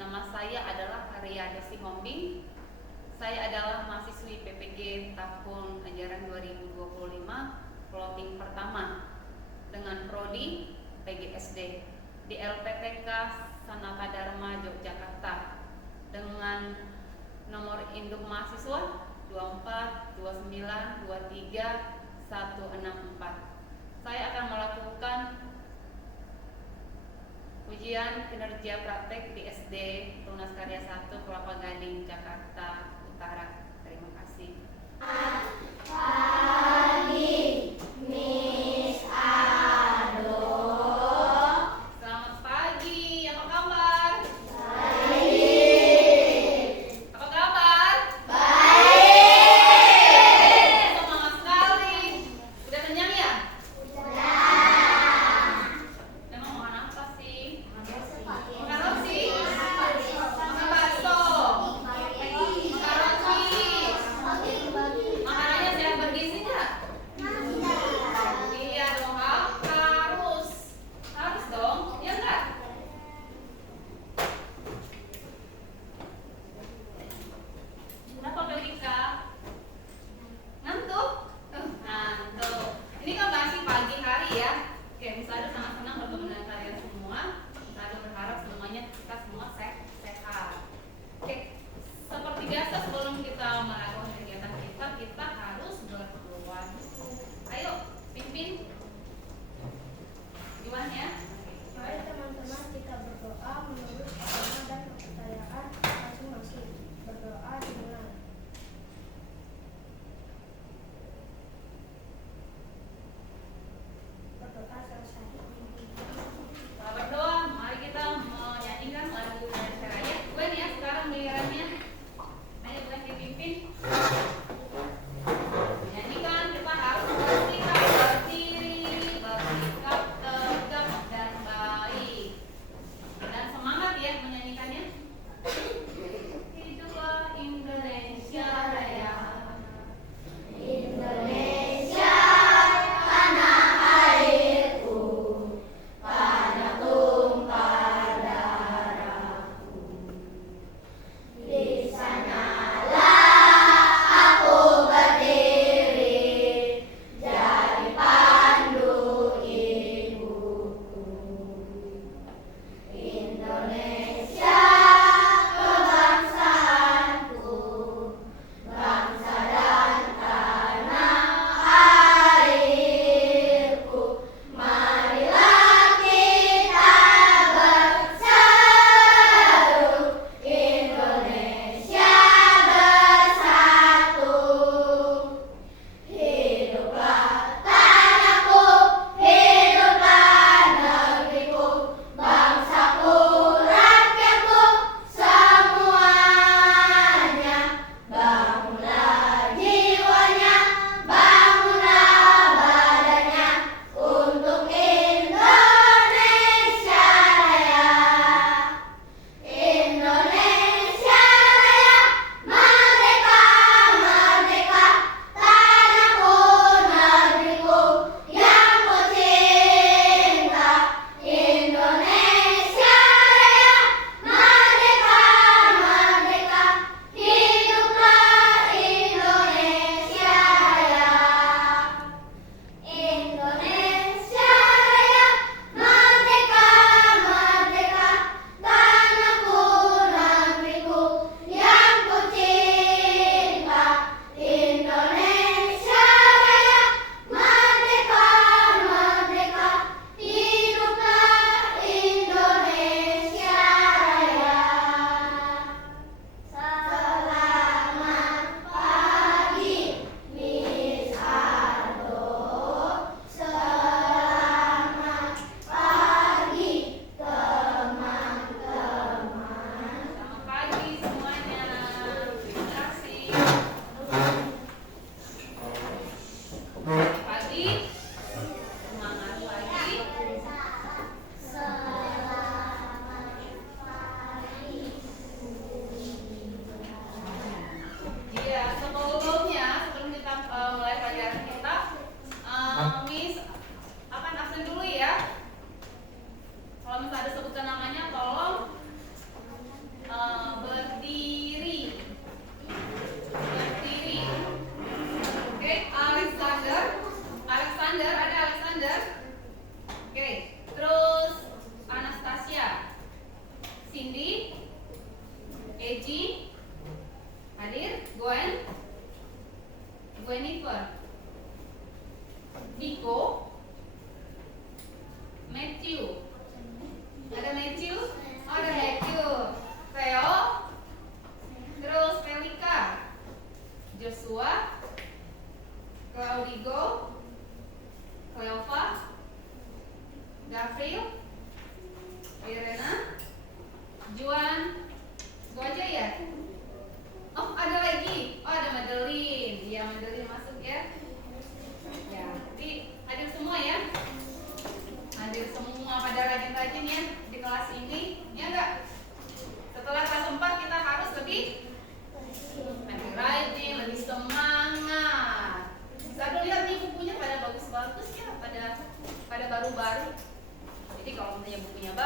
Nama saya adalah Arya Desi Hombing. Saya adalah mahasiswi PPG tahun ajaran 2025 plotting pertama dengan prodi PGSD di LPTK Sanata Dharma Yogyakarta dengan nomor induk mahasiswa 24 29 23 164. Saya akan melakukan ujian kinerja praktek di SD Tunas Karya 1 Kelapa Gading, Jakarta Utara. Terima kasih. Pagi, Miss Ado. Selamat pagi, apa kabar? Baik. Apa kabar? Baik. Semangat sekali. Udah kenyang ya? Udah. Memang makan apa sih? Makan Makan roti? Makan bakso? Makan roti? Makanannya sehat bergizi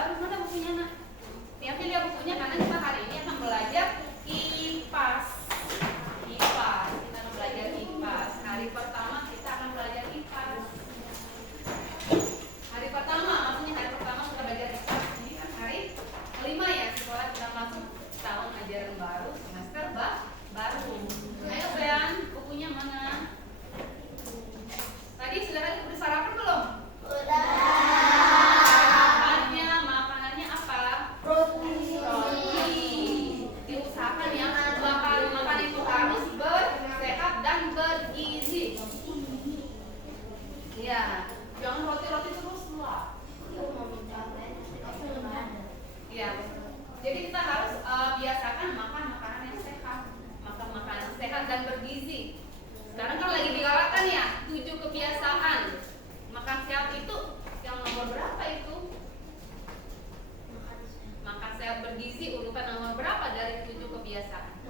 baru. Mana bukunya nak? Siapin ya bukunya karena kita hari ini akan belajar IPAS. IPAS, kita akan belajar IPAS. Hari pertama kita akan belajar IPAS. Hari pertama, maksudnya hari pertama kita belajar IPAS. Ini kan hari kelima ya, sekolah kita masuk tahun ajaran baru, semester baru. Ayo Bean, bukunya mana? Tadi saudara udah sarapan belum? Udah. Makanannya apa? Roti. Diusahakan ya, makan itu harus bersehat dan bergizi. Iya, jangan roti-roti terus lah. Iya. Jadi kita harus biasakan makan makanan yang sehat, makan makanan sehat dan bergizi. Sekarang kan lagi digalakkan ya 7 kebiasaan makan sehat itu yang nomor berapa itu? Makan sehat bergizi urutan nomor berapa dari 7 kebiasaan?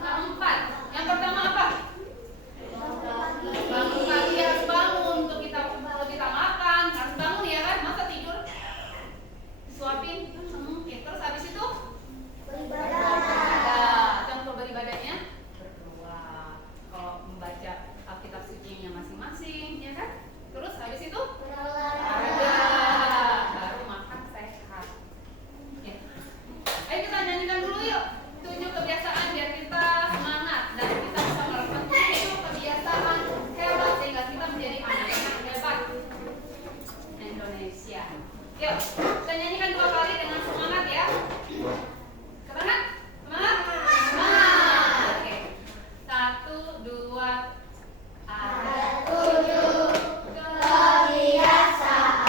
Keempat. Yang pertama apa? Bangun pagi, harus bangun untuk kita makan, harus bangun ya kan? Masa tidur? Suapin mungkin. Terus habis itu beribadah. Contoh beribadahnya berdoa. Kalau membaca Alkitab sucinya masing-masing, ya kan? Terus habis itu olahraga. Baru makan sehat. Ya. Ayo kita nyanyikan dulu yuk 7 kebiasaan biar kita semangat dan kita bisa melakukan 7 kebiasaan hebat sehingga kita menjadi anak-anak hebat Indonesia. Yuk, kita nyanyikan 2 kali dengan semangat ya. Semangat? Semangat? Semangat. Oke. 1, 2. Ada 7 kebiasaan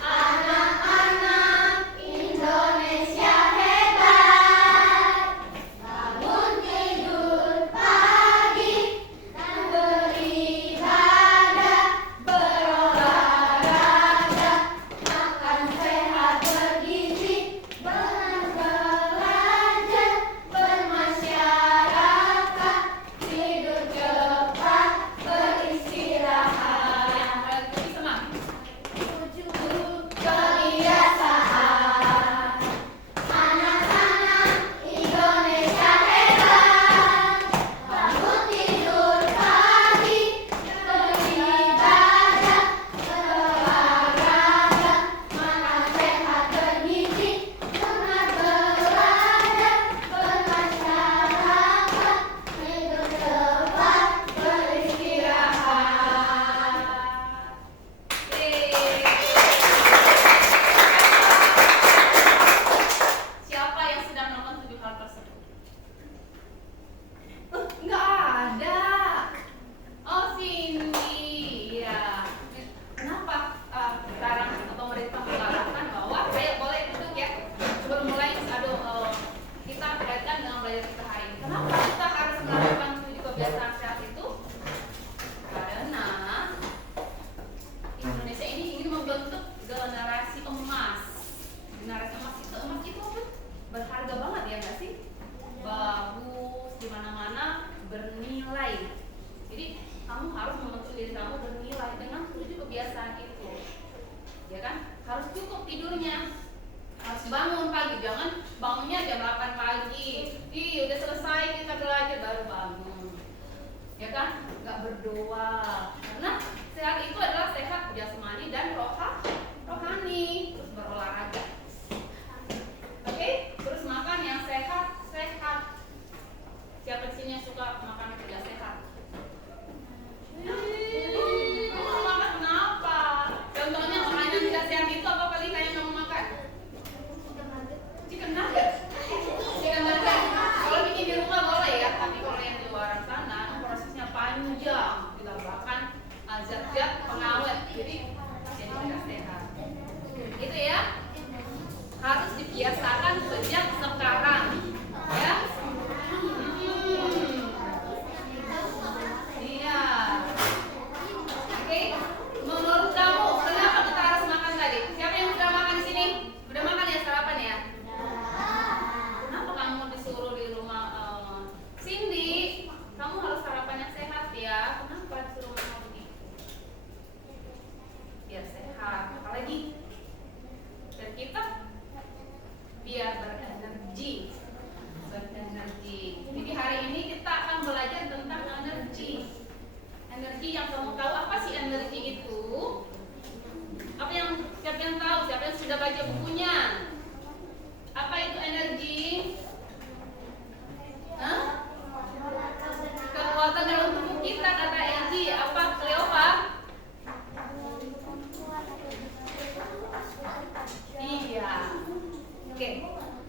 anak-anak Indonesia hebat. Bangun tidur pagi dan beribadah, berolahraga, makan sehat bergizi, berbelanja, bermasyarakat, tidur cepat, beristirahat. semangat. 7 kebiasaan anak-anak Indonesia hebat. Bangun tidur pagi, beribadah, berolahraga, makan sehat bergizi, berbelanja, bermasyarakat, tidur cepat, beristirahat. Siapa yang sedang melakukan 7 hal tersebut? Nggak ada. Oh, Cindy. Iya. Kenapa sekarang pemerintah mengatakan bahwa ayo boleh duduk ya. Sebelum mulai, kita kaitkan dengan belajar kita hari ini. Kenapa kita harus melakukan 7 kebiasaan sehat itu? Karena Indonesia ini ingin membentuk generasi emas. Generasi emas itu apa? Berharga banget ya nggak sih? Bagus, di mana-mana bernilai. Jadi kamu harus membentuk diri kamu bernilai dengan 7 kebiasaan itu. Ya kan? Harus cukup tidurnya. Harus bangun pagi, jangan bangunnya jam 8 pagi. Ih, udah selesai kita belajar baru bangun. Ya kan? Nggak berdoa. Karena sehat itu adalah sehat jasmani dan rohani. Terus berolahraga. Oke? Terus makan yang sehat. Siapa di sini yang suka makan tidak sehat? Kamu makan kenapa? Contohnya makanan tidak sehat itu apa paling kayak kamu makan? Chicken nugget. Kalau bikin di rumah boleh ya, tapi kalau yang di luar sana prosesnya panjang, ditambahkan zat-zat pengawet, jadi tidak sehat. sudah baca bukunya. Apa itu energi? Hah? Kekuatan dalam tubuh kita, kata Elji. Apa, Cleopa? Iya. Oke.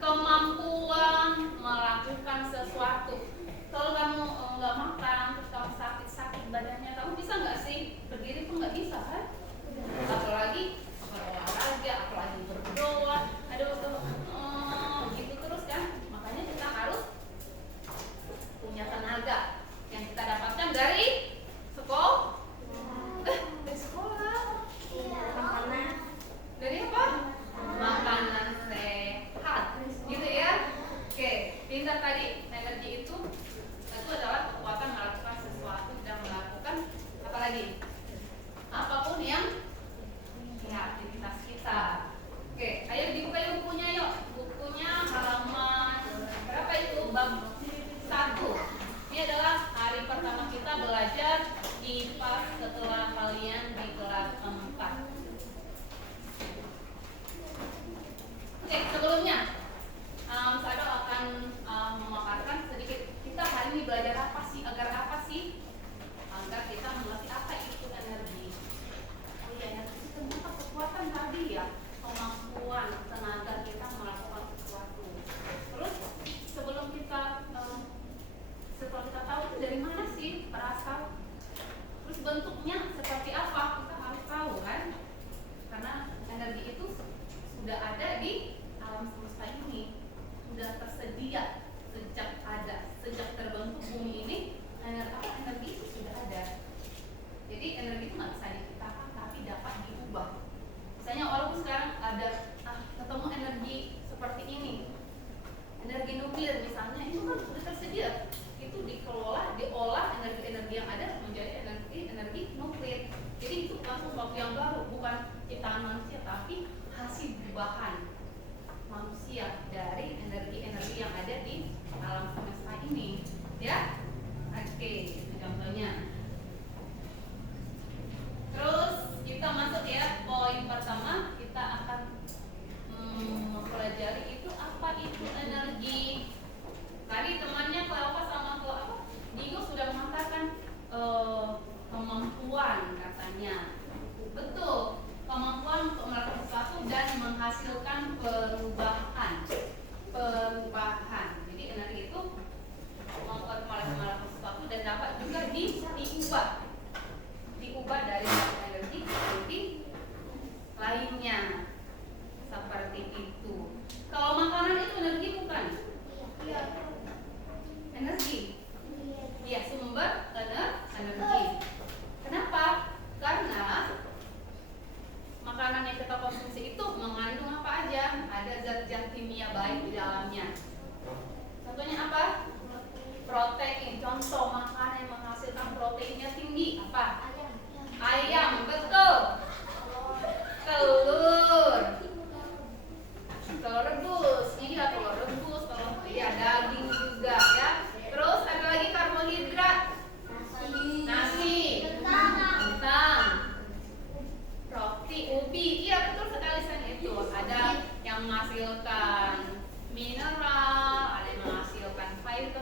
Kemampuan melakukan sesuatu. Kalau kamu nggak makan, terus kamu sakit badannya, kamu bisa nggak sih berdiri pun nggak bisa kan? Apalagi berolahraga, apalagi berdoa, gitu terus kan? Makanya kita harus punya tenaga yang kita dapatkan dari sekolah. Dari sekolah. Dari apa? Makanan sehat, gitu ya. Oke, pintar tadi. Energi itu adalah kekuatan melakukan sesuatu dan melakukan apa lagi? Apapun yang aktivitas kita. Oke, ayo dibuka yuk bukunya yuk. Bukunya halaman berapa itu? Bab 1. Ini adalah hari pertama kita belajar IPA setelah kalian di kelas 4. Oke, sebelumnya saya akan memaparkan sedikit kita hari ini belajar apa sih, agar apa sih? Agar kita mengerti apa itu energi. Oh iya, energi itu ternyata kekuatan tadi ya, kemampuan, tenaga kita melakukan sesuatu. Terus sebelum kita setelah kita tahu itu dari mana sih berasal, terus bentuknya seperti apa, kita harus tahu kan? Karena energi itu sudah ada di alam semesta ini, sudah tersedia sejak terbentuk bumi ini. Energi itu sudah ada. Jadi energi itu nggak bisa diciptakan, tapi dapat diubah. Misalnya walaupun sekarang ada ketemu energi seperti ini, energi nuklir misalnya, itu kan sudah tersedia. Itu diolah energi yang ada menjadi energi nuklir. Jadi itu langsung sesuatu yang baru, bukan ciptaan manusia, tapi hasil bahan manusia dari energi-energi yang ada di alam semesta ini, ya. Oke, itu contohnya. Terus kita masuk ya, poin pertama kita akan mempelajari itu apa itu energi. Tadi temannya Cleopa sama Diego sudah mengatakan kemampuan katanya. Betul, kemampuan untuk melakukan sesuatu dan menghasilkan perubahan. Jadi energi itu kemampuan melakukan sesuatu dan dapat juga diubah dari energi menjadi lainnya, seperti itu. Kalau makanan itu energi bukan? Energi. Ya, sumber energi. Kenapa? Karena makanan yang kita konsumsi itu mengandung apa aja? Ada zat-zat kimia baik di dalamnya. Contohnya apa? Protein. Contoh makanan yang menghasilkan proteinnya tinggi apa? Ayam, betul. Telur rebus. Iya, telur rebus. Daging juga ya. Terus ada lagi karbohidrat. Nasi, kentang, roti, ubi. Iya, betul sekali sayang itu. Ada yang menghasilkan mineral, ada yang menghasilkan fiber,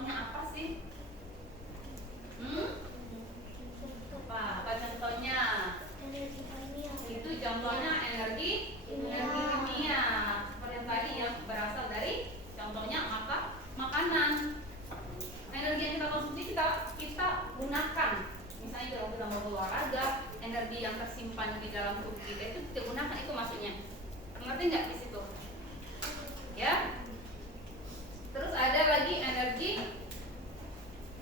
contohnya apa sih? Apa contohnya? Itu contohnya energi kimia. Seperti yang tadi yang berasal dari contohnya makanan. Energi yang kita konsumsi kita gunakan. Misalnya kalau kita mau berolahraga, energi yang tersimpan di dalam tubuh kita itu kita gunakan, itu maksudnya. Ngerti nggak di situ? Ya. Terus ada lagi energi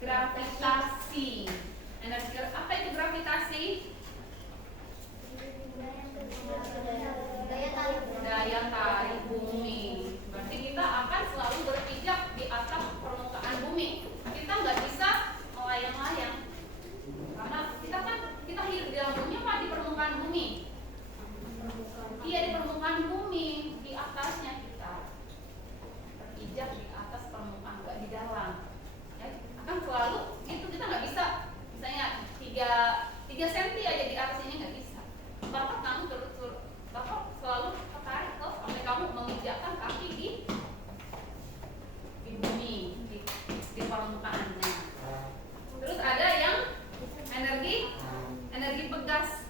gravitasi. Apa itu gravitasi? Daya tarik bumi. Berarti kita akan selalu berpijak di atas permukaan bumi. Kita nggak bisa melayang-layang. Karena kita hidup di dalam bumi apa di permukaan bumi? Iya, di permukaan bumi, di atasnya kita berpijak di atas permukaan, nggak di dalam. Ya, akan selalu itu kita nggak bisa. Misalnya 3 cm aja di atas ini nggak bisa. Bapak selalu tertarik kok sampai kamu menginjakkan kaki di bumi, di permukaannya. Terus ada yang energi pegas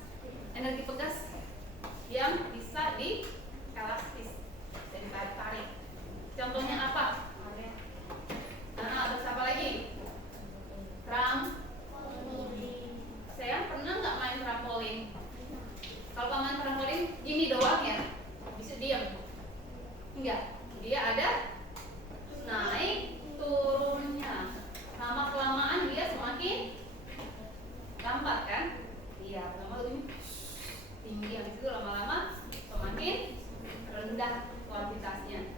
yang bisa di elastis dan ditarik. Contohnya apa? Terus apa lagi? Saya pernah nggak main trampolin? Kalau main trampolin gini doang ya, bisa diam? Enggak, dia ada naik turunnya. Lama kelamaan dia semakin lambat kan? Iya, pertama lebih tinggi, habis itu lama-lama semakin rendah kuantitasnya.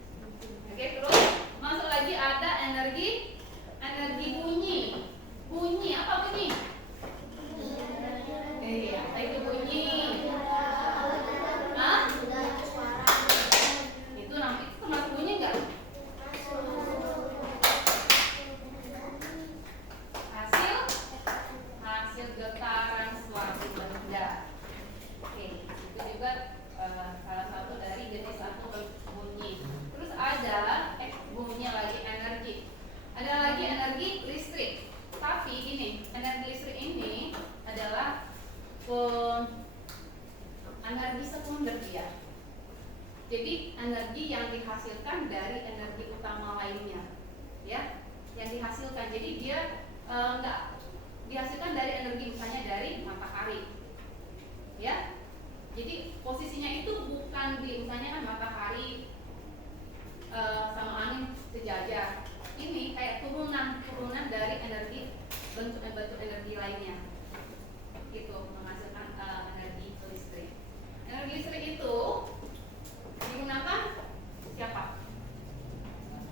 Oke, terus masuk lagi ada energi bunyi. Bunyi apa bunyi? Apa itu bunyi? Hah? Itu termasuk bunyi enggak? Hasil getaran suatu benda. Oke, itu juga salah satu dari jenis satu bunyi. Terus ada bunyi lagi energi. Ada lagi energi listrik. Tapi ini energi listrik ini adalah energi sekunder dia. Jadi energi yang dihasilkan dari energi utama lainnya, ya, yang dihasilkan. Jadi dia enggak dihasilkan dari energi misalnya dari matahari, ya. Jadi posisinya itu bukan di misalnya kan matahari sama angin sejajar. Ini kayak turunan dari bentuk energi lainnya, gitu, menghasilkan energi listrik. Energi listrik itu digunakan siapa?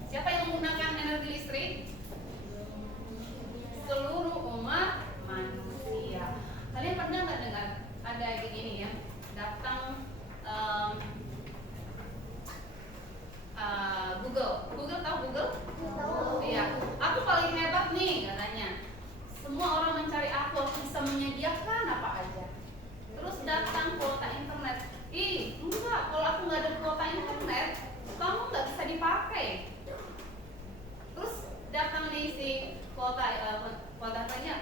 Siapa yang menggunakan energi listrik? Seluruh umat manusia. Kalian pernah nggak dengar ada gini ya, datang Google tahu Google? Iya, aku paling hebat nih katanya. Semua orang mencari aku bisa menyediakan apa aja. Terus datang kuota internet. Enggak, kalau aku nggak ada kuota internet, kamu nggak bisa dipakai. Terus datang nih si kuota internet,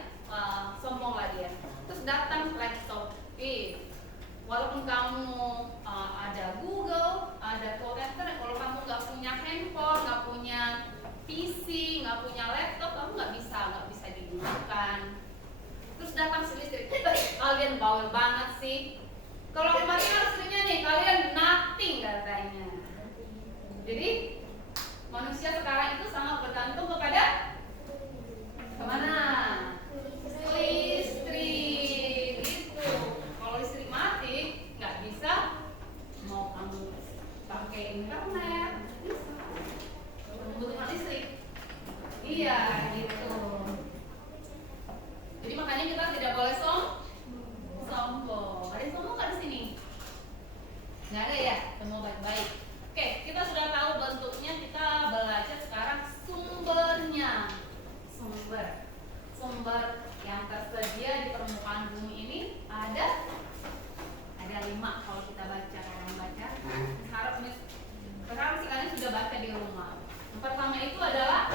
sombong lah dia. Terus datang laptop. Walaupun kamu ada Google, ada kuota internet, kalau kamu nggak punya handphone, nggak punya PC, nggak punya laptop, kamu nggak bisa digunakan. Terus datang si listrik. Kalian bawel banget sih. Kalau mati listriknya nih, kalian nothing katanya. Jadi manusia sekarang itu sangat bergantung kepada kemana? Listrik itu. Kalau listrik mati, nggak bisa. Mau kamu pakai internet, bisa. Membutuhkan listrik. Iya, gitu. Jadi makanya kita tidak boleh sombong. Ada yang sombong nggak di sini? Nggak ada ya? Semua baik-baik. Oke, kita sudah tahu bentuknya. Kita belajar sekarang sumbernya. Sumber yang tersedia di permukaan bumi ini ada 5 kalau kita baca. Harap sih kalian sudah baca di rumah. Yang pertama itu adalah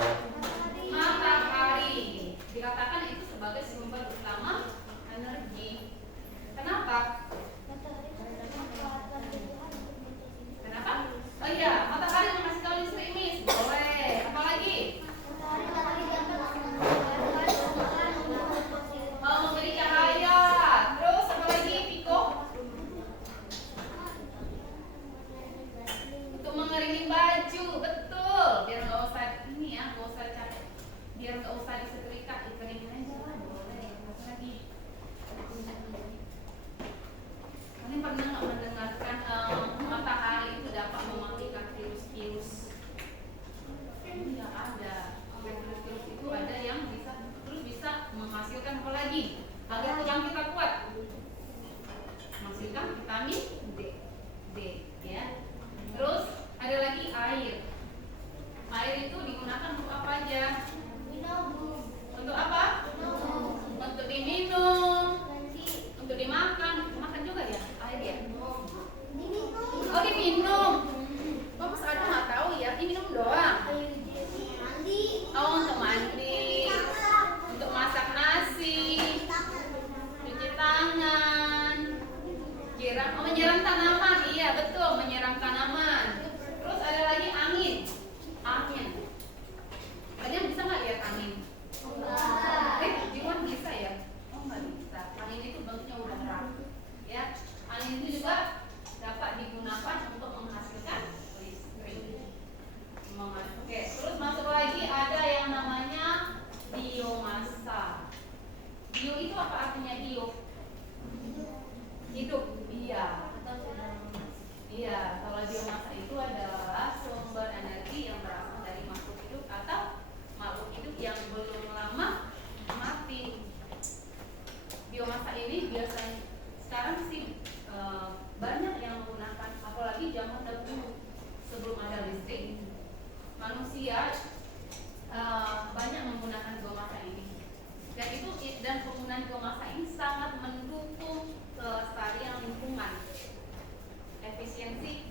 aja? Minum. Untuk apa? Minum. Untuk diminum, Mandi. untuk dimakan. Makan juga ya? Air ya? Diminum. Oh, diminum. Oh, Mas Ada nggak tahu ya? Diminum doang. Mandi. Oh, untuk mandi, untuk masak nasi, cuci tangan, menyiram tanaman. Iya betul, menyiram tanaman. Terus ada lagi angin. Angin. Kalian bisa nggak lihat angin? Jiwan bisa ya? Oh nggak bisa. Angin itu bentuknya udara. Ya, angin itu juga dapat digunakan untuk menghasilkan listrik. Oke, terus masuk lagi ada yang namanya biomasa. Bio itu apa artinya bio? Hidup. Iya. Iya, kalau biomasa itu adalah sumber energi yang berasal dari makhluk hidup atau makhluk hidup yang belum lama mati. Biomasa ini biasanya sekarang sih banyak yang menggunakan, apalagi zaman dahulu sebelum ada listrik, manusia banyak menggunakan biomasa ini. Dan penggunaan biomasa ini sangat mendukung kelestarian lingkungan. Efisiensinya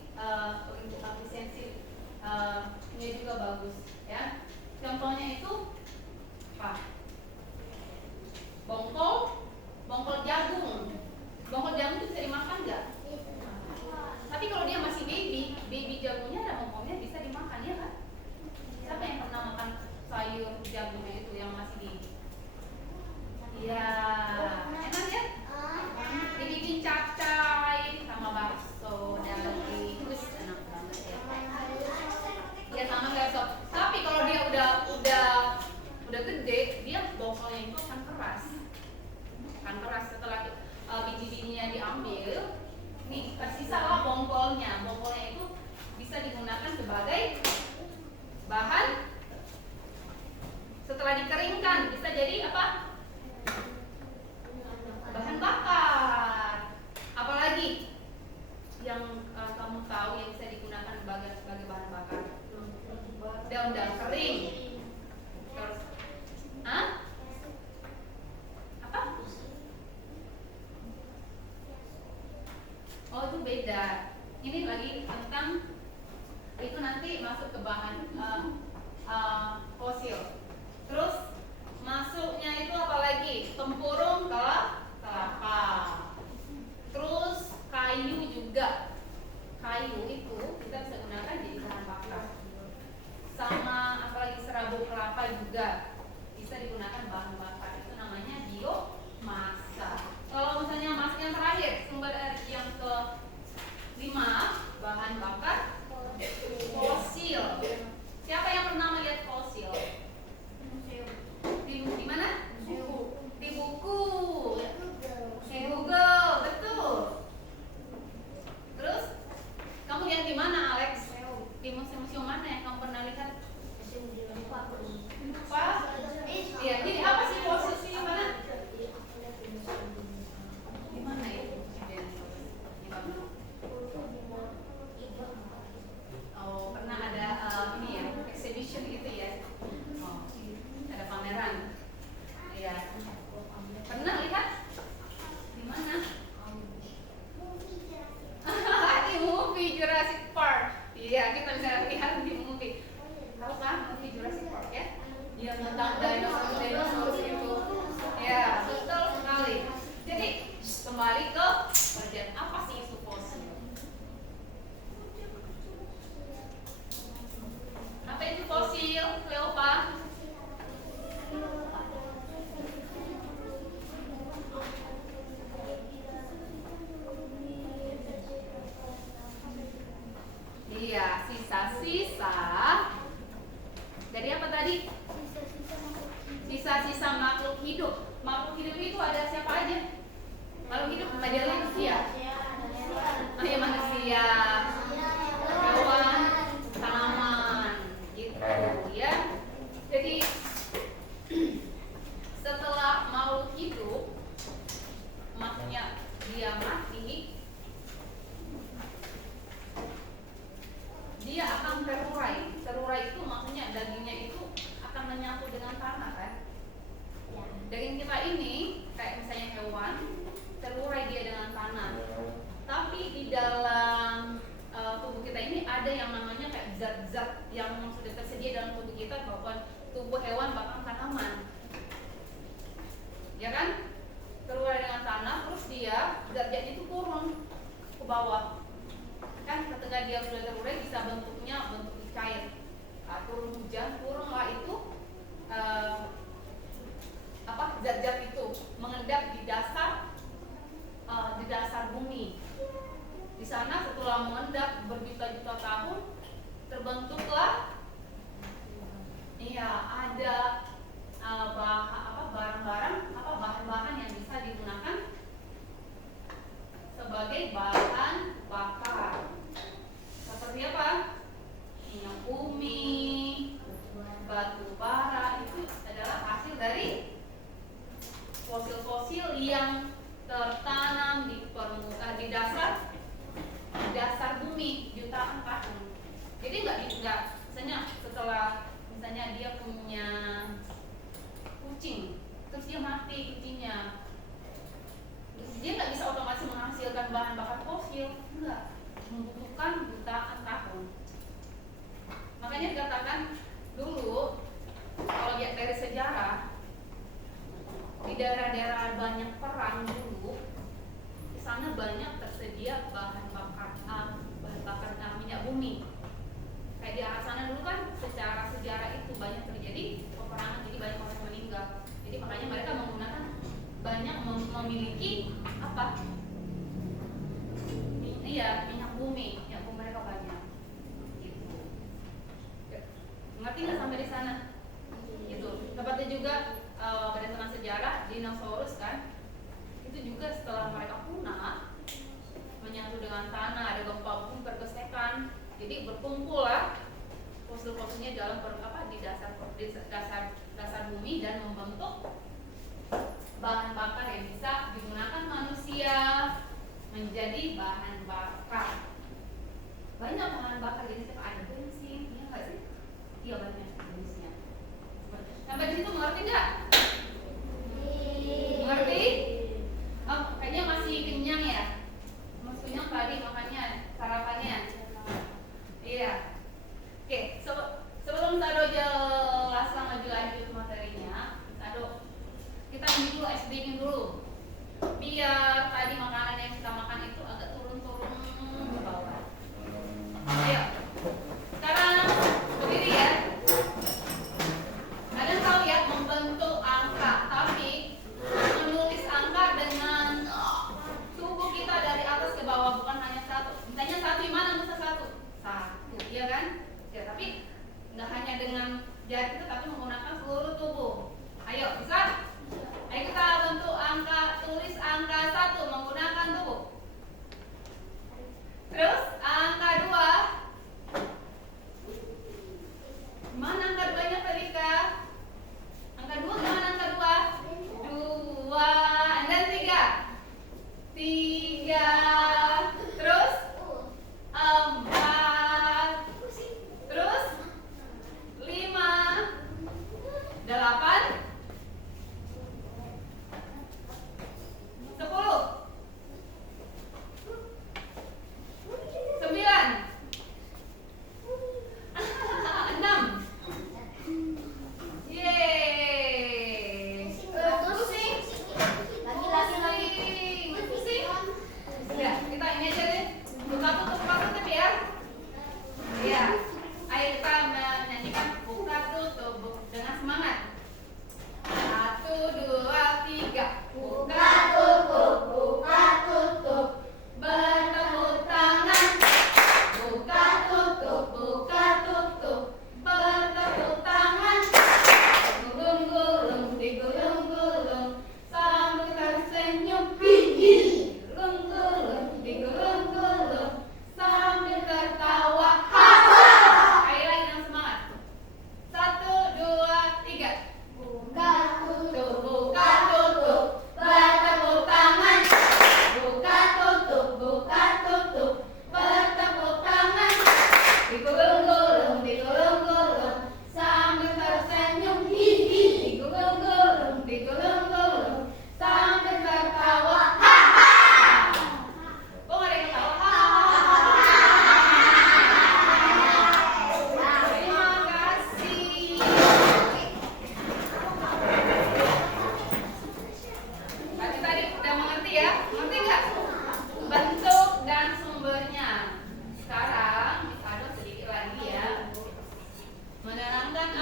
juga bagus ya. Contohnya itu apa? Bongkol jagung. Bongkol jagung itu bisa dimakan nggak? Tapi kalau dia masih baby jagungnya ada bongkolnya bisa dimakan ya kan? Siapa yang pernah makan sayur jagungnya itu yang masih baby? Iya, enak ya? Dibikin capcay sama bakso daging, terus enak banget ya. Ya sama kayak sop. Tapi kalau dia udah gede, dia bongkolnya itu akan keras. Setelah biji-bijinya diambil, nih tersisa lah bongkolnya. Bongkolnya itu bisa digunakan sebagai bahan. Setelah dikeringkan bisa jadi apa? Bahan bakar. Apalagi yang kamu tahu yang bisa digunakan sebagai bahan bakar? Daun-daun kering. Terus, apa? Oh itu beda. Ini lagi tentang itu nanti masuk ke bahan fosil. Terus masuknya itu apalagi? Tempurung kelapa. Terus kayu juga. Kayu itu kita bisa gunakan jadi bahan bakar. Sama apalagi serabut kelapa juga bisa digunakan bahan bakar. Itu namanya biomasa. Kalau misalnya masuk yang terakhir, sumber energi yang ke-5, bahan bakar fosil. Siapa yang pernah melihat fosil? Di mana? Di buku. Di Google, betul. Terus kamu lihat di mana, Alex? Di museum mana yang kamu pernah lihat? Apa? Iya, jadi apa sih fosil sih mana? Di mana ya? Oh, pernah ada ini ya, exhibition gitu ya. Oh, ada pameran. Iya. Pernah lihat? Di mana? Di movie Jurassic Park. Iya, kita bisa lihat di movie. Tahu kan movie Jurassic Park ya? Yang tentang dinosaurus itu. Ya, betul sekali. Jadi kembali ke kerjaan apa sih isu fosil? Apa itu fosil, Cleopa? Iya, sisa-sisa dari apa tadi? Sisa-sisa makhluk hidup. Makhluk hidup itu ada siapa aja? Makhluk hidup ada manusia. Oh ya, manusia, hewan, tanaman, gitu ya. Jadi setelah makhluk hidup, maksudnya dia mati, dia akan terurai. Terurai itu maksudnya dagingnya itu akan kita ini kayak misalnya hewan terurai dia dengan tanah. Tapi di dalam tubuh kita ini ada yang namanya kayak zat-zat yang sudah tersedia dalam tubuh kita, bahkan tubuh hewan bahkan tanaman, ya kan? Terurai dengan tanah, terus dia zat-zatnya itu turun ke bawah. Kan ketika dia sudah terurai bisa bentuknya bentuk cair. Turun hujan, turunlah itu zat-zat itu mengendap di dasar bumi. Di sana setelah mengendap berjuta-juta tahun terbentuklah ada bahan-bahan yang bisa digunakan sebagai bahan bakar. Seperti apa? Minyak bumi, batu bara, itu adalah hasil dari fosil-fosil yang tertanam di dasar bumi jutaan tahun. Jadi nggak misalnya setelah dia punya kucing, terus dia mati kucingnya, dia nggak bisa otomatis menghasilkan bahan bakar fosil, enggak, membutuhkan jutaan tahun. Makanya dikatakan dulu kalau lihat dari sejarah, di daerah-daerah banyak perang dulu, di sana banyak tersedia bahan bakar minyak bumi. Kayak di arah sana dulu kan secara sejarah itu banyak terjadi peperangan, jadi banyak orang yang meninggal. Jadi makanya mereka menggunakan banyak memiliki minyak bumi mereka banyak. Gitu. Ngerti nggak sampai di sana? Gitu. Tepatnya juga berdasarkan sejarah dinosaurus kan, itu juga setelah mereka punah menyatu dengan tanah, ada gempa bumi bergesekan, jadi berkumpul lah fosil-fosilnya di dasar bumi dan membentuk bahan bakar yang bisa digunakan manusia menjadi bahan bakar. Banyak bahan bakar jenisnya, ada bensin, ya nggak sih? Iya banyak jenisnya. Sampai di situ mengerti nggak? Mengerti? Oh, kayaknya masih kenyang ya? Masih kenyang tadi makanya sarapannya. Iya. Oke, sebelum Sado jelaskan lebih lanjut materinya, Sado kita ambil dulu ice breaking dulu. Biar tadi makanan yang kita makan itu agak turun-turun ke bawah. Ayo. Sekarang berdiri ya. Kalian tahu ya membentuk angka, tapi menulis angka dengan tubuh kita dari atas ke bawah, bukan hanya satu. Misalnya satu gimana bisa satu, iya kan? Ya tapi nggak hanya dengan jari itu, tapi menggunakan seluruh tubuh. Ayo bisa? Ayo kita bentuk angka, tulis angka 1 menggunakan tubuh. Terus angka 2. Mana angka 2-nya tadi Kak? Angka 2 gimana angka 2? 2 dan 3. 3. Terus 4. Terus 5.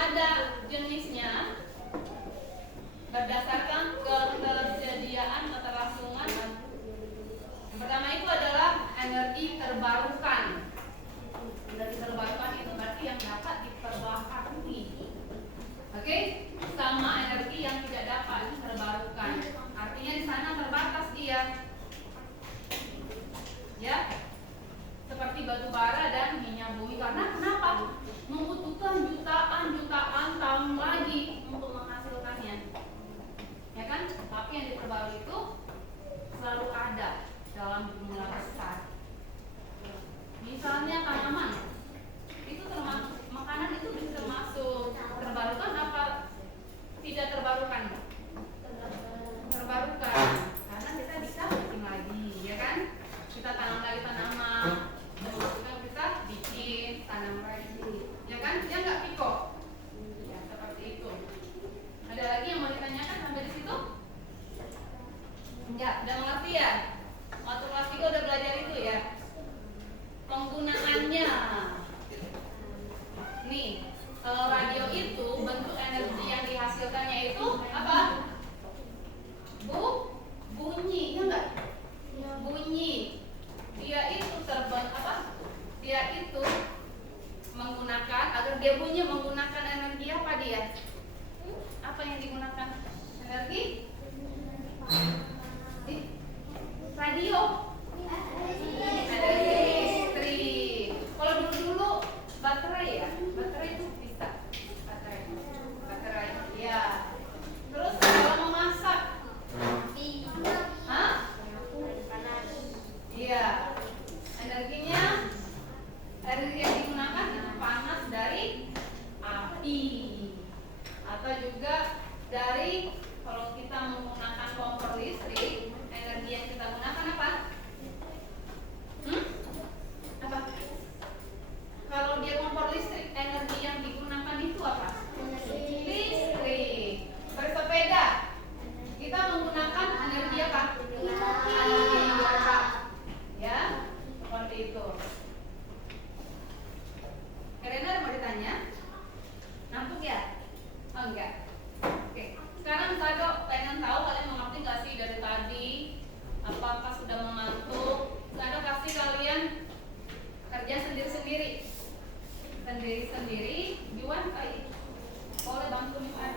ada jenisnya berdasarkan ketersediaan keterlangsungan. Yang pertama itu adalah energi terbarukan. Energi terbarukan itu berarti yang dapat diperbaharui. Oke, sama energi yang tidak dapat terbarukan. Artinya di sana terbatas dia. Ya. Seperti batu bara dan minyak bumi. Karena kenapa? Membutuhkan jutaan tahun lagi untuk menghasilkannya. Ya kan? Tapi yang diperbarui itu selalu ada dalam jumlah besar. Misalnya tanaman. Itu termasuk makanan itu bisa termasuk terbarukan apa tidak terbarukan? Terbarukan. Karena kita bisa bikin lagi, ya kan? Kita tanam lagi tanaman. Kita bikin tanam lagi, ya kan? Ya nggak Piko? Ya seperti itu. Ada lagi yang mau ditanyakan sampai di situ? Ya, udah mengerti ya? Waktu kelas 3 udah belajar itu ya. Penggunaannya. Nih, kalau radio itu bentuk energi yang dihasilkannya itu apa? Bunyi, ya enggak? Bunyi. Dia itu Dia itu menggunakan agar dia bunyi menggunakan energi apa dia? Apa yang digunakan? Energi? Radio. Energi listrik. Kalau dulu baterai ya, baterai itu bisa. Baterai. Ya. Terus kalau memasak, iya. Energi yang digunakan panas dari api atau juga dari kalau kita menggunakan kompor listrik, energi yang kita gunakan apa? Apa? Kalau dia kompor listrik, energi yang digunakan itu apa? Listrik. Bersepeda, kita menggunakan energi apa? Energi gerak. Ya, seperti itu. Karena mau ditanya? Ngantuk ya? Oh enggak. Oke. Sekarang Kado pengen tahu kalian mengerti nggak sih dari tadi? Apakah sudah mengantuk? Kado kasih kalian kerja sendiri-sendiri. Sendiri-sendiri. Juan kali. Boleh bantu nih Pak.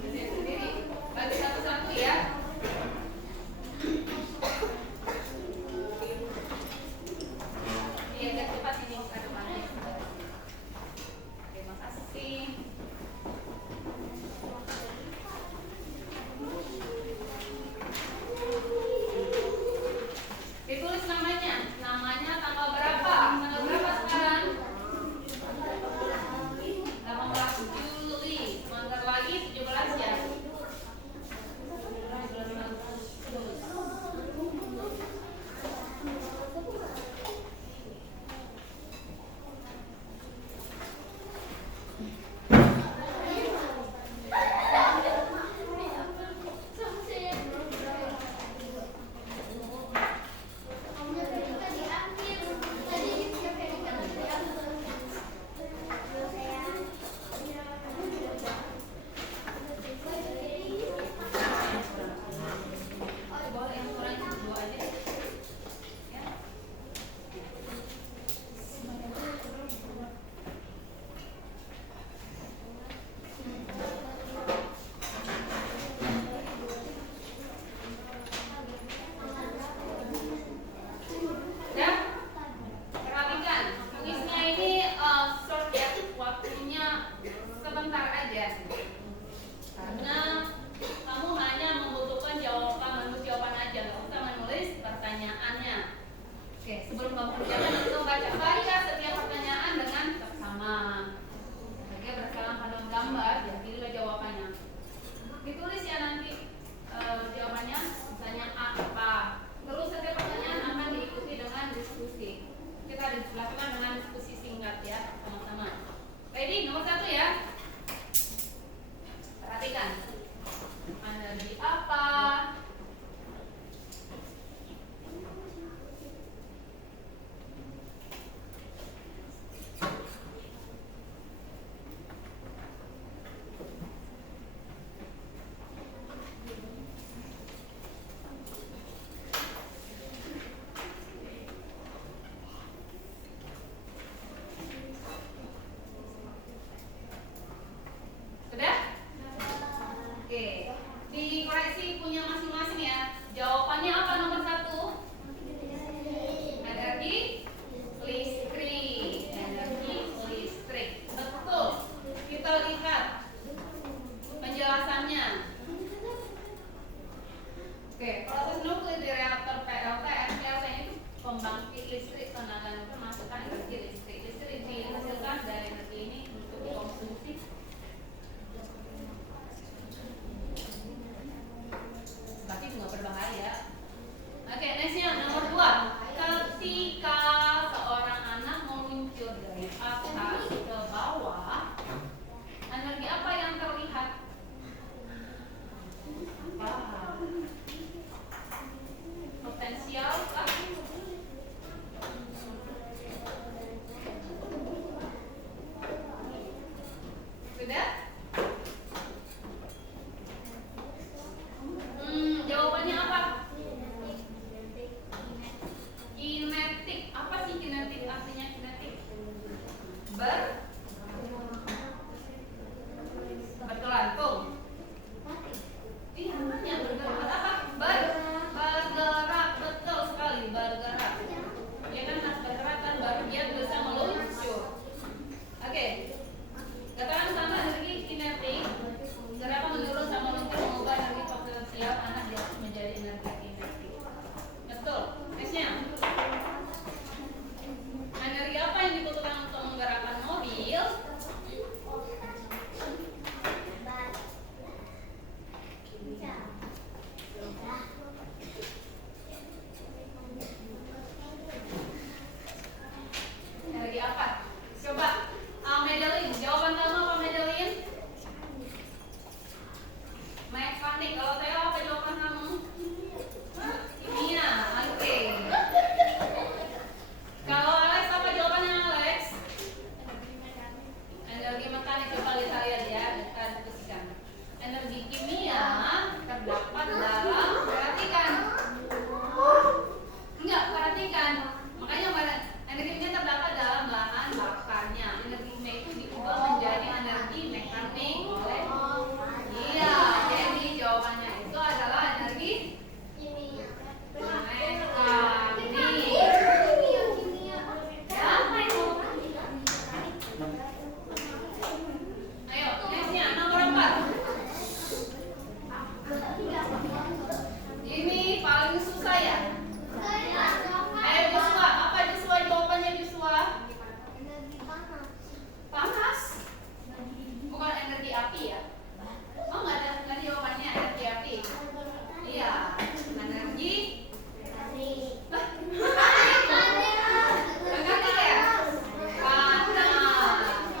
Sendiri-sendiri. Bagi satu-satu ya. Iya, agak cepat ini Kado Mani. Terima kasih. Ditulis namanya tanggal berapa? Tanggal berapa sekarang? 18 Juli. Sebentar lagi 17 ya. Ayo, nextnya nomor 4. Ini paling susah ya. Ayo Joshua, apa Joshua jawabannya Joshua? Panas. Bukan energi api ya? Oh nggak ada jawabannya energi api. Iya, energi. Ganti ya? Panas.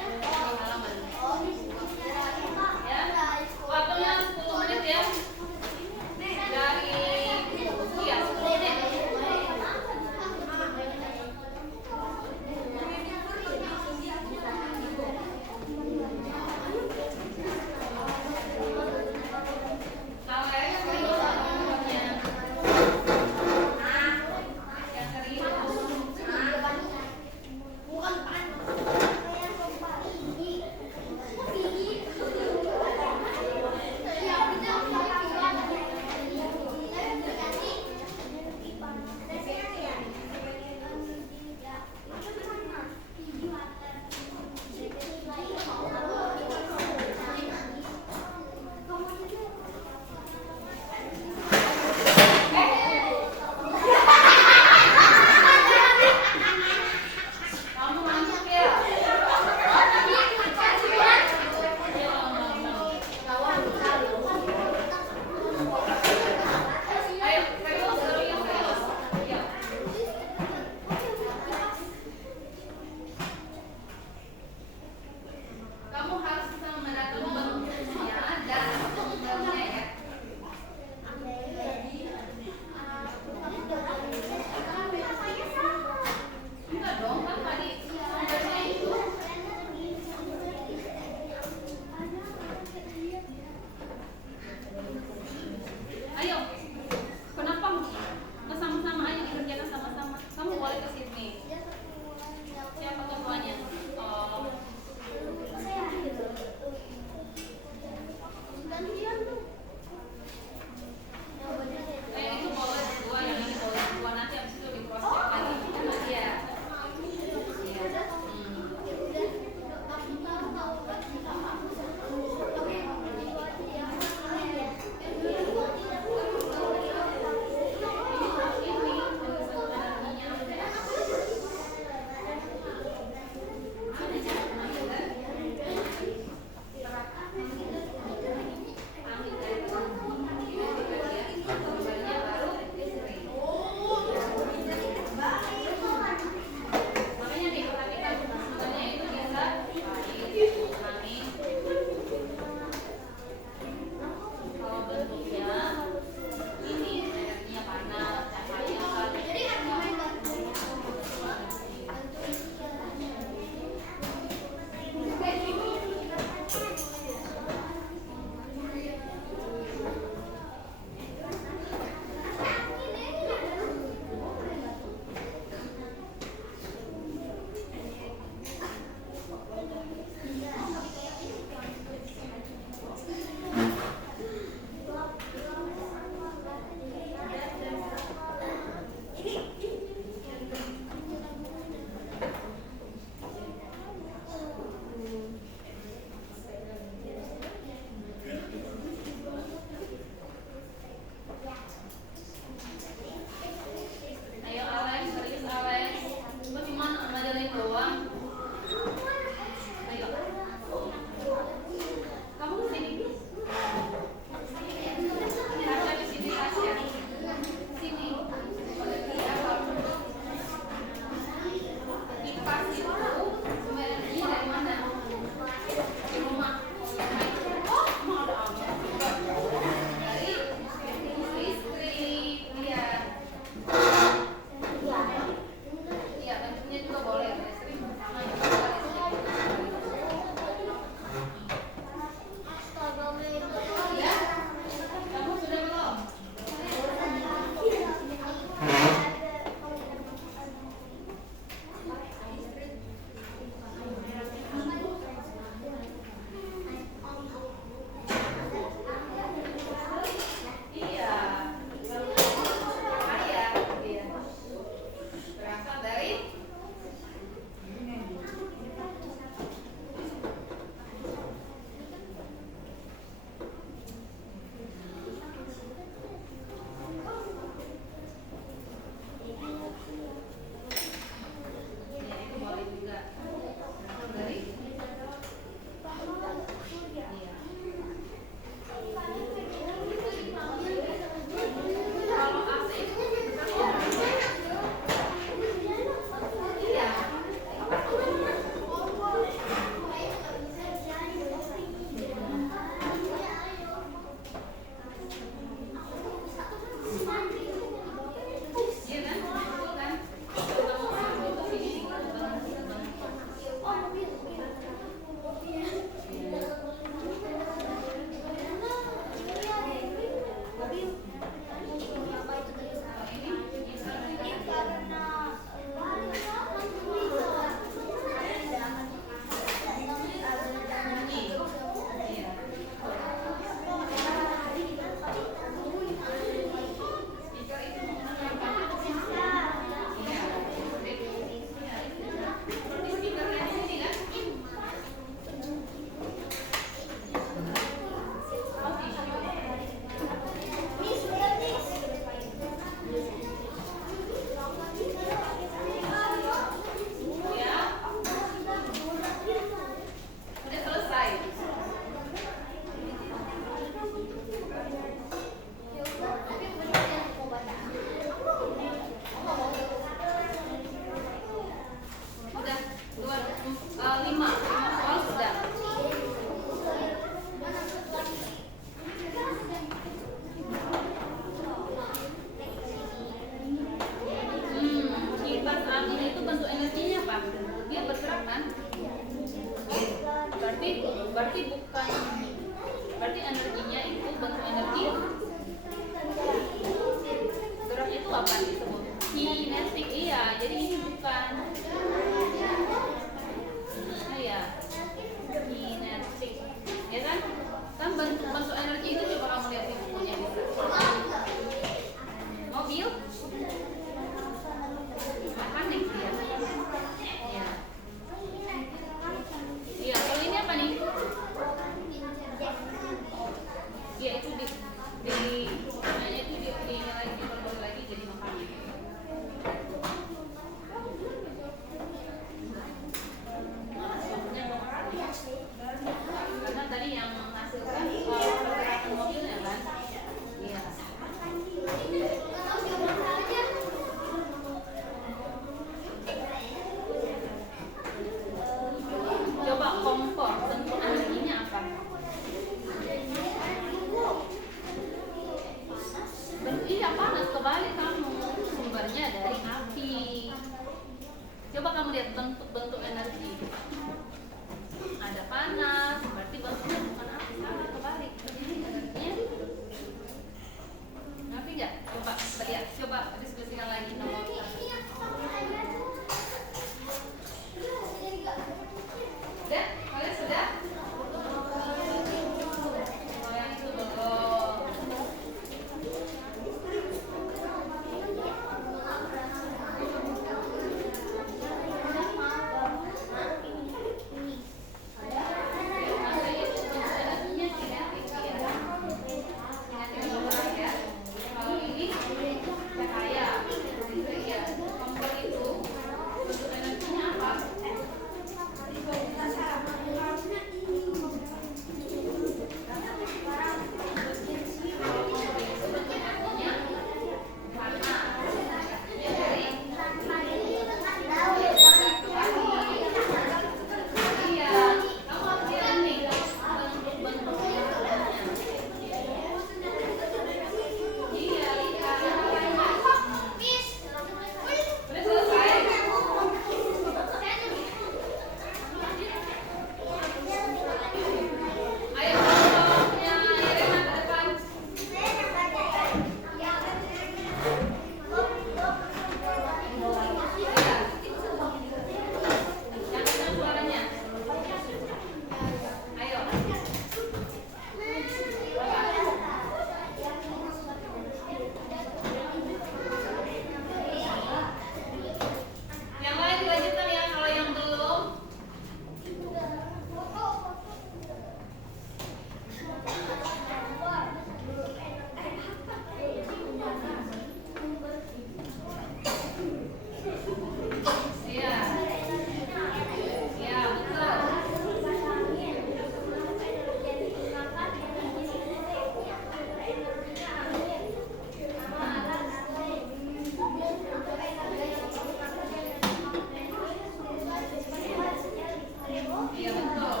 Iya betul.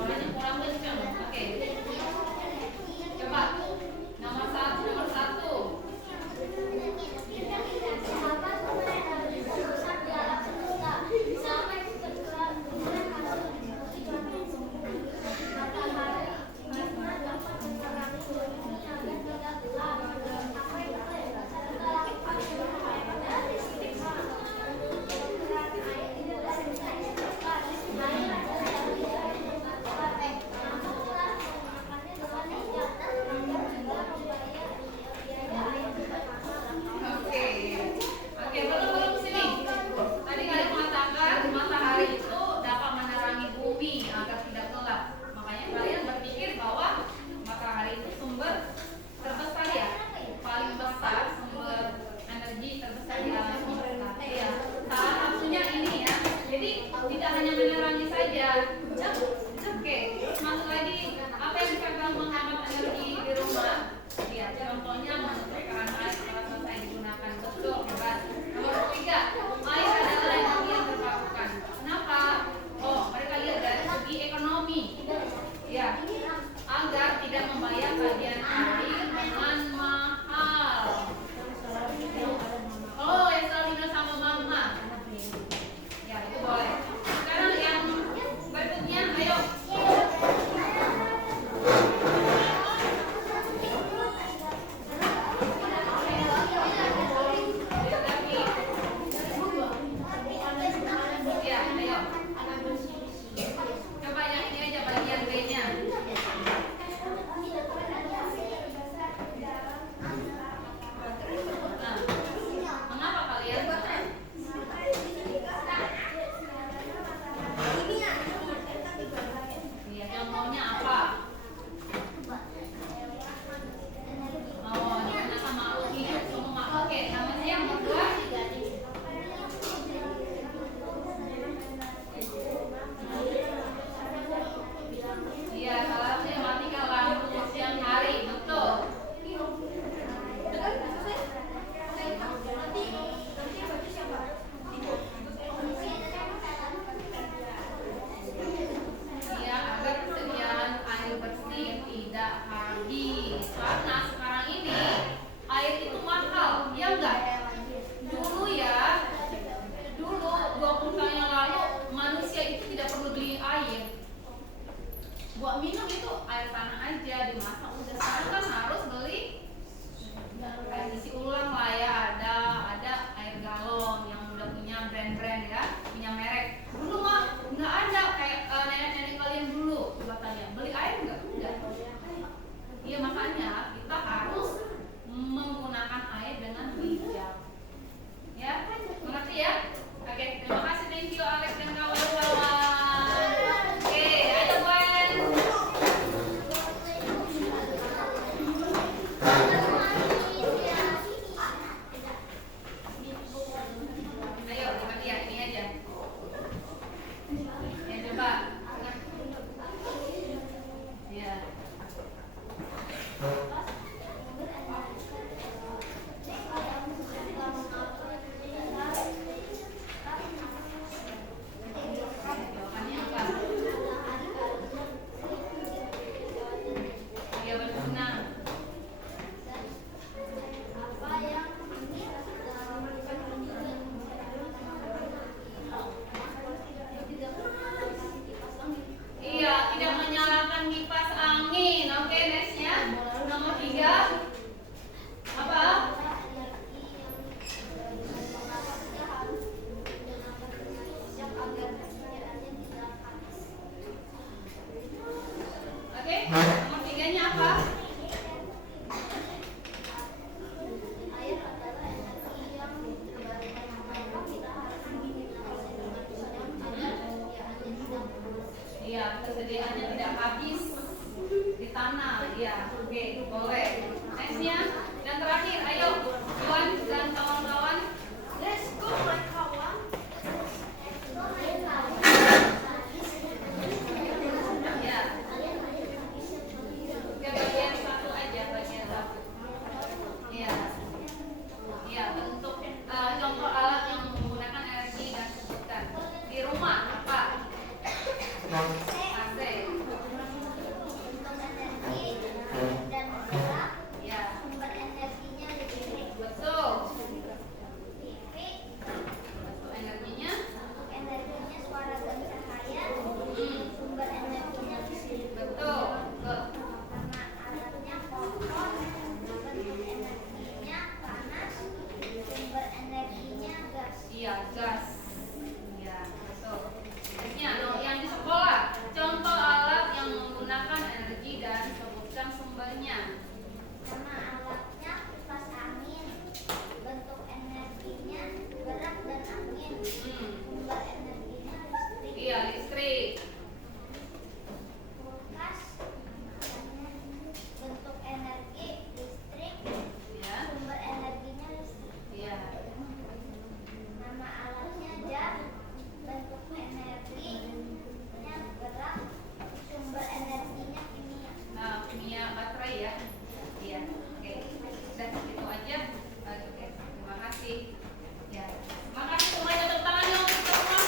Suaranya kurang kencang. Oke. Coba. Nomor satu. Oke. Oke, belum sini. Tadi kalian mengatakan matahari itu dapat menerangi bumi agar tidak gelap. Makanya kalian berpikir bahwa matahari itu sumber terbesar ya, paling besar sumber energi terbesar di alam semesta. Ya, salah satunya ini ya. Jadi tidak hanya menerangi saja. Oke, masuk lagi. Apa yang bisa menghemat energi di rumah? Ya, contohnya menutup keran air setelah selesai digunakan. Betul, hebat. Nomor 3, air adalah energi yang terbarukan. Kenapa? Oh, mereka lihat dari segi ekonomi. Ya, agar tidak membayar tagihan air dengan mahal. Oh, yang selalu bilang sama mama. Ya, itu boleh. Sekarang yang berikutnya, ayo. Ya, ayo. Coba yang ini aja bagian B-nya. Nah, mengapa kalian? Iya, contohnya apa? Oh, digunakan makhluk hidup semua. Oke, namanya yang kedua. Iya, salah satunya matikan lampu siang hari, betul. Iya, agar persediaan air bersih tidak habis. Karena sekarang ini air itu mahal, ya enggak? Dulu ya, dulu 20 tahun yang lalu manusia itu tidak perlu beli air. Buat minum itu air tanah aja dimasak udah. Sekarang kan harus beli air isi ulang lah ya, ada air galon yang udah punya brand-brand ya, punya merek. Dulu mah nggak ada kayak nenek-nenek kalian dulu. Coba tanya, beli air nggak? Enggak. Iya, makanya kita harus menggunakan air dengan bijak. Ya, mengerti ya? Oke, terima kasih, thank you Alex dan kawan-kawan. Oke, ayo Gwen. energi dan sebutkan sumbernya. Nama alatnya kipas angin. Bentuk energinya gerak dan angin. Sumber energinya listrik. Iya, listrik. Kulkas. Bentuk energi listrik. Ya. Sumber energinya listrik. Iya. Nama alatnya jam. Bentuk energinya gerak. Sumber energinya kimia. Nah, kimia baterai ya. Iya. Oke. Udah itu aja. Oke. Terima kasih. Ya. Terima kasih semuanya, tepuk tangannya untuk semua.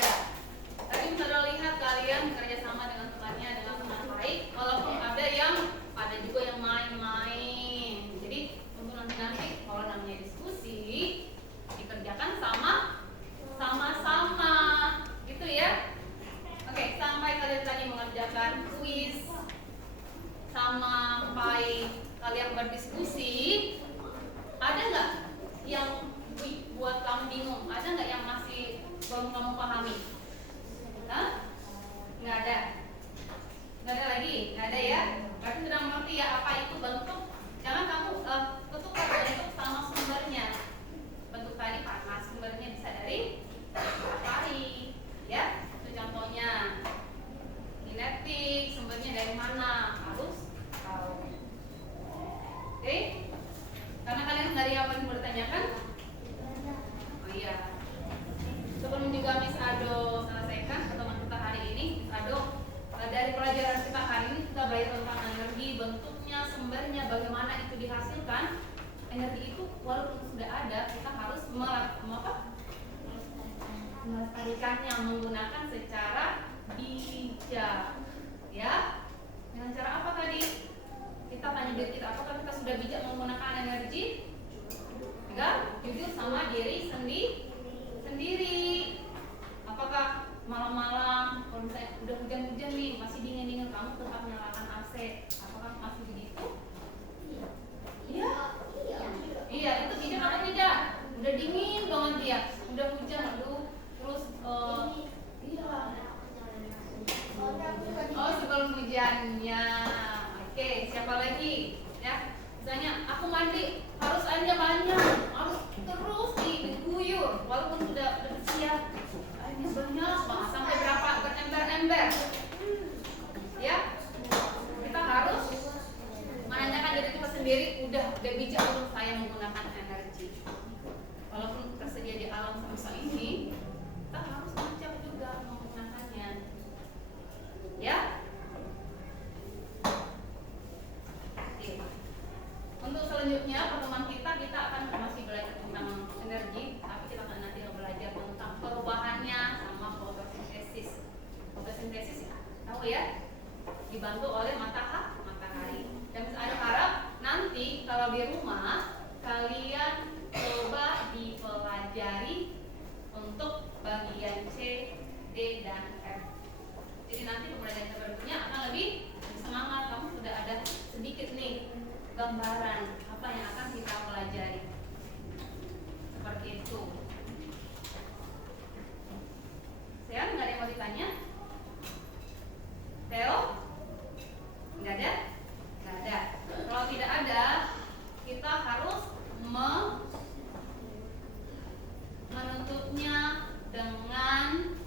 Ya. Tadi sudah lihat kalian bekerja sama dengan temannya dengan teman baik. Walaupun ada yang juga yang main-main. Jadi untuk nanti kalau namanya diskusi dikerjakan sama-sama, gitu ya. Oke, sampai kalian tadi mengerjakan kuis, sampai kalian berdiskusi, ada nggak yang buat kamu bingung? Ada nggak yang masih belum kamu pahami? Hah? Nggak ada? Nggak ada lagi? Nggak ada ya? Berarti sudah mengerti ya apa itu bentuk. Jangan kamu tentukan bentuk sama sumbernya. Bentuk tadi panas, sumbernya bisa dari matahari, ya. Itu contohnya. Kinetik, sumbernya dari mana? Harus tahu. Oke? Karena kalian dari apa yang bertanyakan? Oh iya. Sebelum juga Miss Ado selesaikan pertemuan kita hari ini, Miss Ado, dari pelajaran kita hari ini kita belajar tentang energi, bentuknya, sumbernya, bagaimana itu dihasilkan. Energi itu walaupun sudah ada, kita harus melestarikannya menggunakan secara bijak, ya. Dengan cara apa tadi? Kita tanya diri kita, apakah kita sudah bijak menggunakan energi? Enggak, jujur sama diri sendiri. Apakah malam-malam kalau misalnya udah hujan-hujan nih, masih dingin-dingin, kamu tetap nyalakan AC? Apakah masih begitu? Iya. Iya, itu bijak atau tidak? Udah dingin banget ya, udah hujan, aduh, terus iya. Oh, sebelum hujannya. Oke, siapa lagi? Ya, misalnya aku mandi harus airnya banyak, harus terus diguyur, walaupun sudah siap. Airnya banyak banget, sampai berapa berember-ember. Ya, kita harus menanyakan diri kita sendiri, udah bijak untuk saya menggunakan energi. Walaupun tersedia di alam semesta ini, kita harus bijak juga menggunakannya. Ya. Oke. Untuk selanjutnya pertemuan kita akan masih belajar tentang energi, tapi kita akan nanti belajar tentang perubahannya sama fotosintesis. Fotosintesis tahu ya? Dibantu oleh matahari. Dan saya harap nanti kalau di rumah kalian coba dipelajari untuk bagian C, D, dan F. Jadi nanti pembelajaran berikutnya akan lebih semangat. Kamu sudah ada sedikit nih gambaran apa yang akan kita pelajari. Seperti itu. Saya nggak ada yang mau ditanya? Theo? Nggak ada? Nggak ada. Kalau tidak ada, kita harus menuntutnya dengan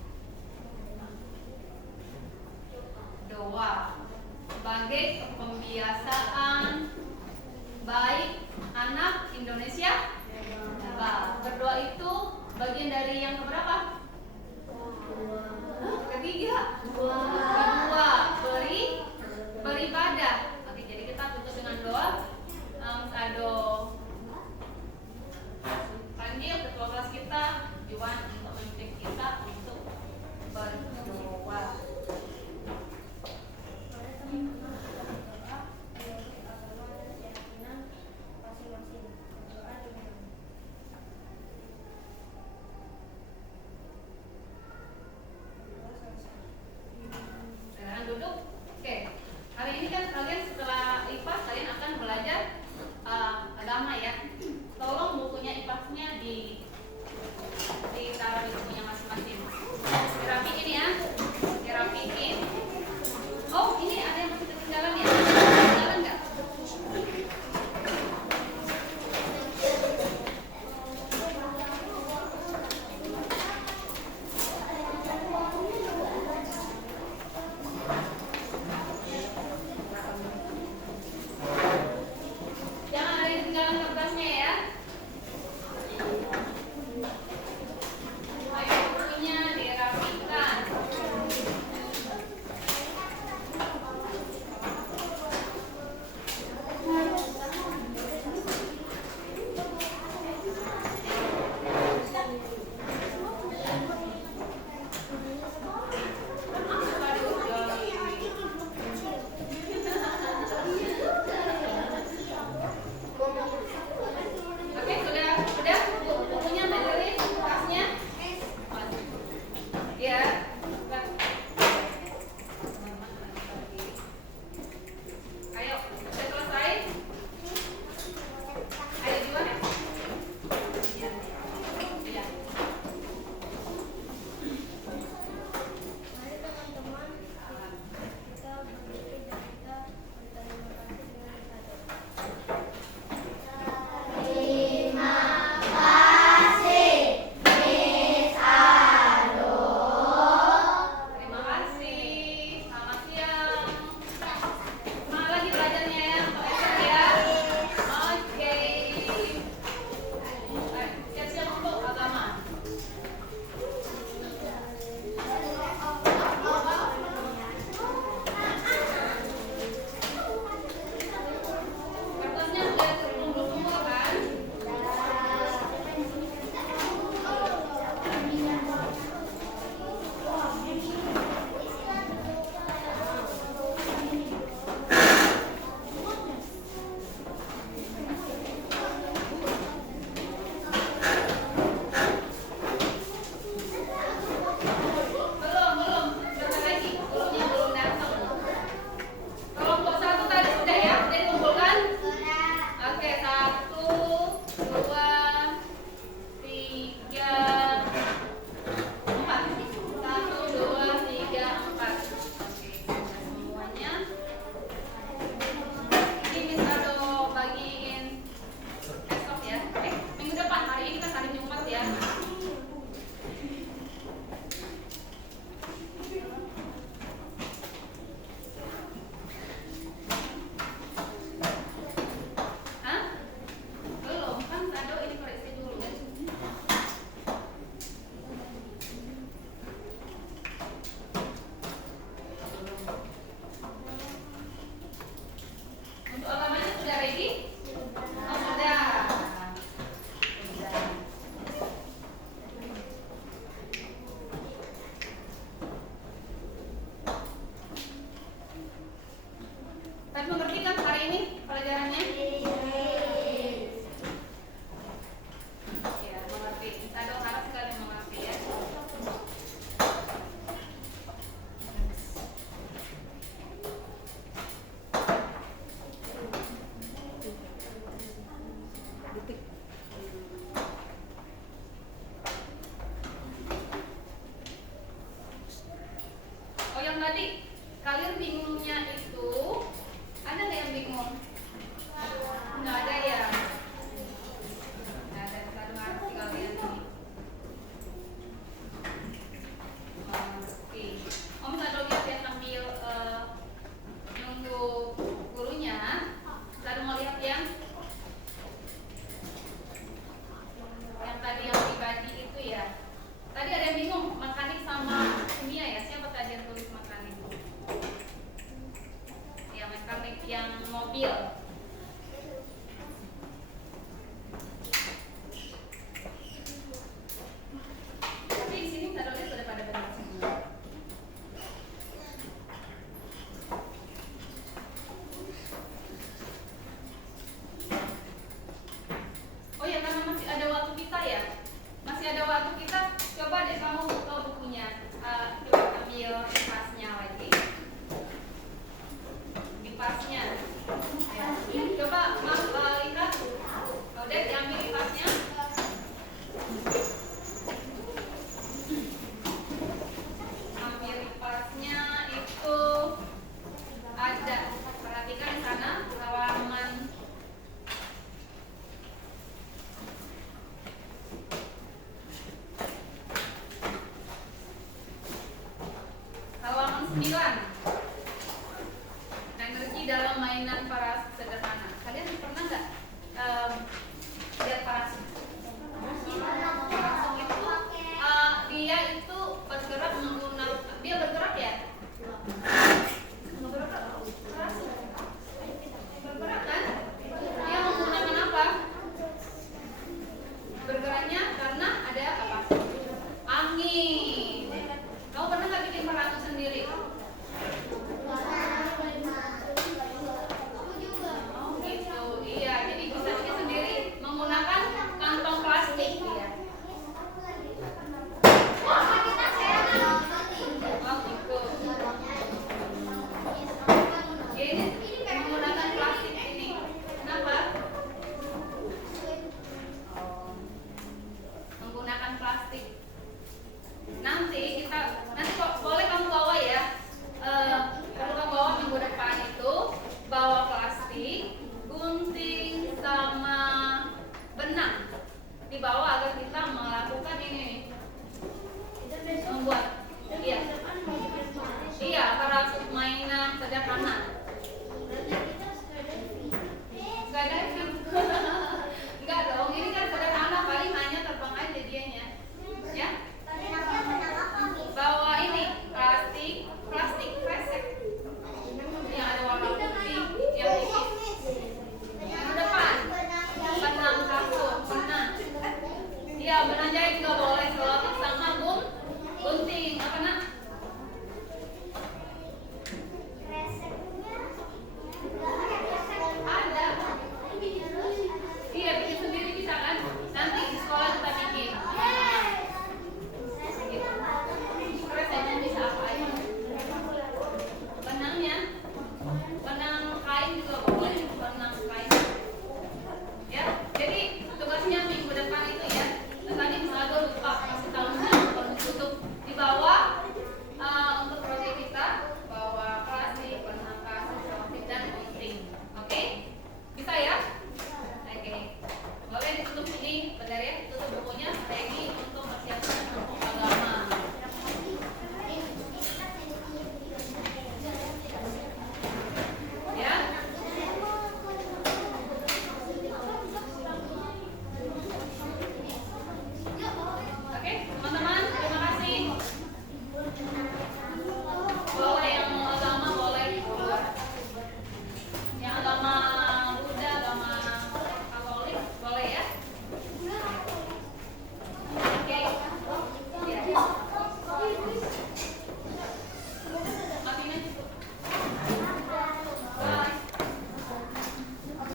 doa sebagai pembiasaan baik anak Indonesia. Berdoa itu bagian dari yang keberapa? Ketiga. Kedua, beribadah. Oke, jadi kita tutup dengan doa. Mas Ado panggil ketua kelas kita, Juan, untuk memimpin kita untuk berdoa. tadi kalian bingungnya itu ada nggak yang bingung? Nggak ada ya? Nggak ada, satu ngerti kalian ini. Oke, Om satu lihat ya sambil nunggu gurunya. Satu mau lihat yang tadi yang pribadi itu ya. Tadi ada yang bingung mekanik sama kimia ya. Siapa tadi yang tulis mekanik? Ya, mekanik yang mobil. Tapi di sini saya lihat sudah pada benar semua. Oh ya, karena masih ada waktu kita ya. Masih ada waktu kita. Coba deh kamu buka bukunya. Coba ambil pasnya lagi. Di pasnya. Ya. Coba lihat. Udah diambil di pasnya. Ambil di pasnya itu ada. Perhatikan di sana halaman halaman 9.